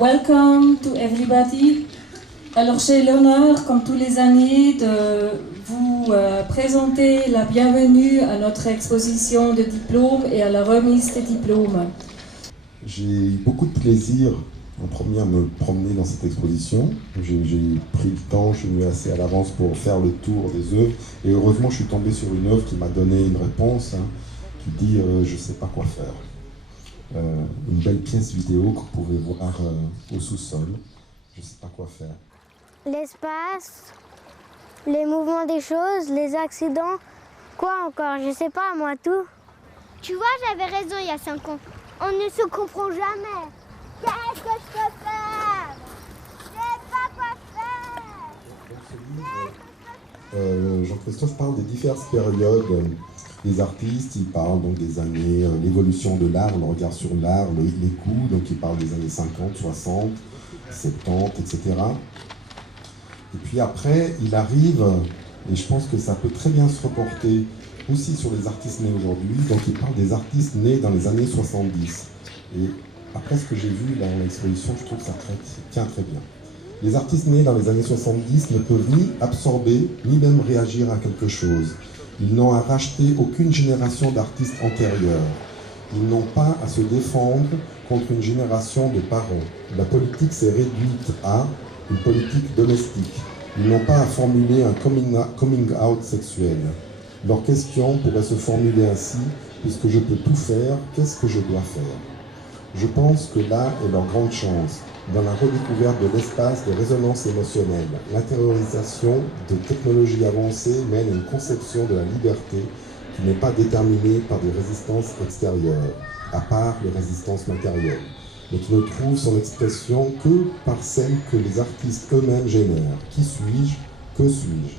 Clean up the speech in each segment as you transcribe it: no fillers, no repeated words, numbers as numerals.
Welcome to everybody. Alors j'ai l'honneur, comme tous les années, de vous présenter la bienvenue à notre exposition de diplômes et à la remise des diplômes. J'ai eu beaucoup de plaisir en premier à me promener dans cette exposition. J'ai pris le temps, je suis venu assez à l'avance pour faire le tour des œuvres. Et heureusement, je suis tombé sur une œuvre qui m'a donné une réponse, qui dit je ne sais pas quoi faire. Une belle pièce vidéo que vous pouvez voir au sous-sol. Je ne sais pas quoi faire. L'espace, les mouvements des choses, les accidents, quoi encore, je sais pas moi tout. Tu vois, j'avais raison il y a 5 ans. On ne se comprend jamais. Qu'est-ce que je peux faire? Je sais pas quoi faire. Jean-Christophe parle des diverses périodes des artistes. Il parle donc des années, l'évolution de l'art, le regard sur l'art, les coups. Donc il parle des années 50, 60, 70, etc. Et puis après, il arrive, et je pense que ça peut très bien se reporter aussi sur les artistes nés aujourd'hui. Donc il parle des artistes nés dans les années 70. Et après ce que j'ai vu là dans l'exposition, je trouve que ça tient très bien. Les artistes nés dans les années 70 ne peuvent ni absorber, ni même réagir à quelque chose. Ils n'ont à racheter aucune génération d'artistes antérieurs. Ils n'ont pas à se défendre contre une génération de parents. La politique s'est réduite à une politique domestique. Ils n'ont pas à formuler un coming out sexuel. Leur question pourrait se formuler ainsi: puisque je peux tout faire, qu'est-ce que je dois faire? Je pense que là est leur grande chance, dans la redécouverte de l'espace de résonance émotionnelle. L'intériorisation de technologies avancées mène à une conception de la liberté qui n'est pas déterminée par des résistances extérieures, à part les résistances matérielles, mais qui ne trouve son expression que par celle que les artistes eux-mêmes génèrent. Qui suis-je? Que suis-je?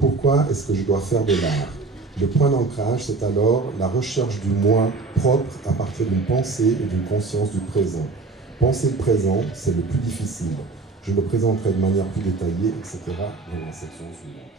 Pourquoi est-ce que je dois faire de l'art? Le point d'ancrage, c'est alors la recherche du moi propre à partir d'une pensée et d'une conscience du présent. Penser le présent, c'est le plus difficile. Je le présenterai de manière plus détaillée, etc. dans la section suivante.